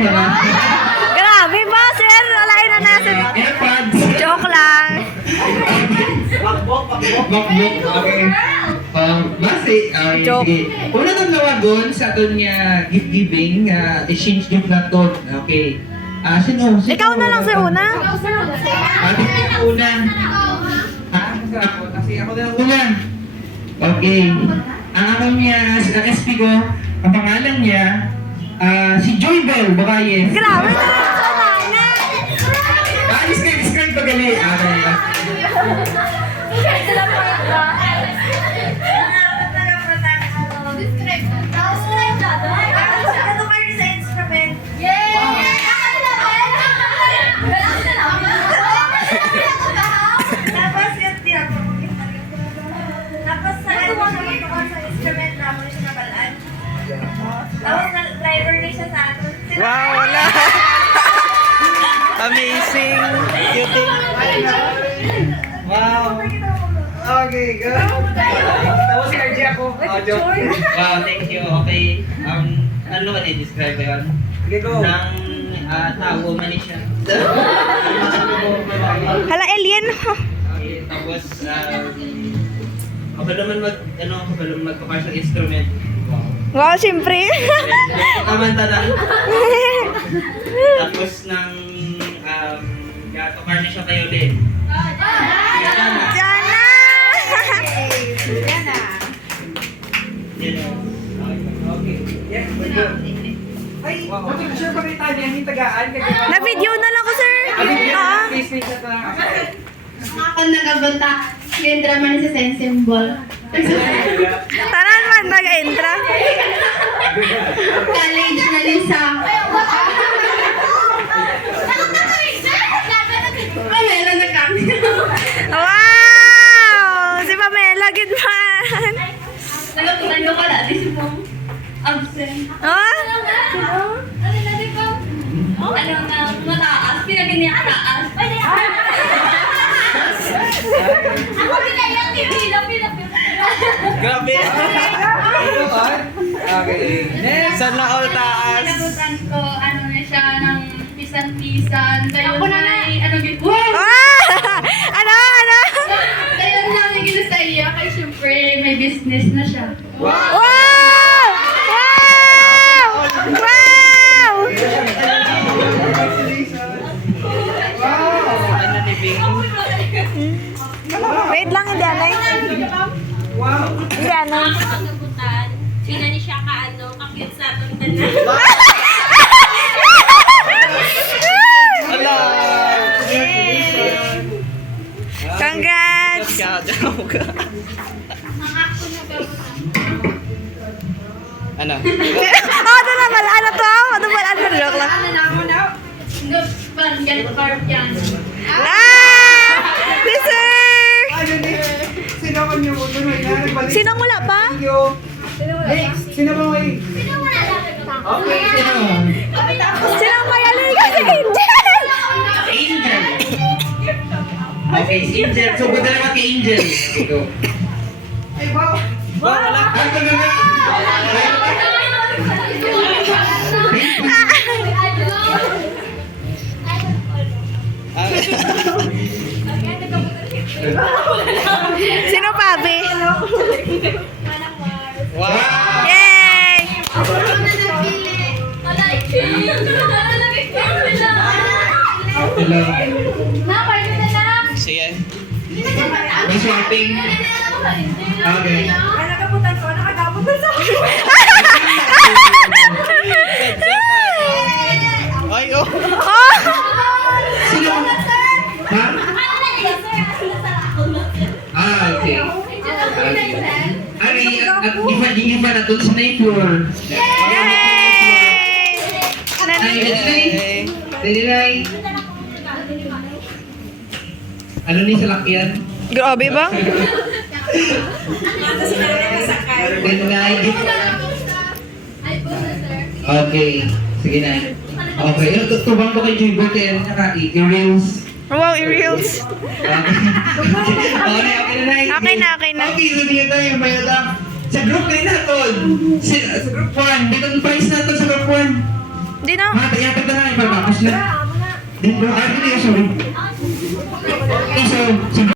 wala. Grabe ba, sir? Wala na nasa. AirPods. Joke lang. Bakbok. Okay. Base, Joke. sige. Una nang lawagon sa aton niya gift giving, exchange gift na to. Okay. Sino? Ikaw na lang, sir, una. Ate na yung una. Masarap ako. Kasi ako na ang una. Okay. Ang akong niya, ang SP ko, ang pangalan niya, si Joybel Bacayes. Grabe na na. Describe pagali. Okay. Wow, wala. Amazing. Cute. Wow. Okay, good. Tapos si RJ ako. Wow, thank you. Okay. Ano ba i-describe ba yun? Sige, go. Nang tao man siya. Hala, alien. Okay, tapos ako naman magpapar sa instrument. Wow, siyempre. Kamanta lang. Tapos nang gatokar na siya kayo din. Jana. Okay. Yes, good. Ay, sure pa rin tayo yung tagaan. Na-video na lang ko, sir. Face na lang. Ako nagabata. Yung drama ni sa Sense Symbol. Taran man, nag-entra. College na Lisa. Pamela na kami. Wow! Si Pamela, good man. Nagaputan ko pala. Di si Pong. Absent. Oh? Ano na, mataas. Pinagin niya taas. Ako pinayang pila. Grabe! Okay. Next. Sana all taas. Pinagutan ko, ano na siya, ng pisan-pisan. Kayo na ano gito. Ah! Ano? Kayo na naging sa iya. Kaya syempre, may business na siya. Wow! Wow! Wow! Ano ni Bing? Wait lang, hindi anay. Wow. Hindi anay. Pagkabutan, sila ni siya ka-cute sa atong tanan. Hello! Congrats! Ano? Ano na pala? Ano to? Ano pala? Ano joke lang? Ano na ako na? Ganito carb yan. Si sir! Ano ni? Sino ko niyo? Nagbalik. Sinong wala pa? Thank you. Next. Sino ba may? Okay, sino? Sinong mayaliga si Angel? Angel! Okay, Angel. So, punta naman kay Angel. Ito. Ay, wow. Wala. Ay, tagal na. Sino pa, Be? Wow! Yay! Hello. Sige. May shopping. Okay. Ay, oh! Oh! Sino? Ha? Okay. Ari, at iba na doon sa ninth floor. Yay! Ay, ready, ready. Ano ni sa lakyan? Grabe ba? Then, okay. Sige na. Okay. Tutubang ko kay Joy Bertel. Naka-earrings. Wow, i-reels. Okay na. Okay, so diyan tayo, Mayada. Sa group kayo natin. Sa group 1. Dito ang price natin sa group 1. Hindi na. Yatag na nga, ipapapos na. Dito, hindi, sorry. Okay, so,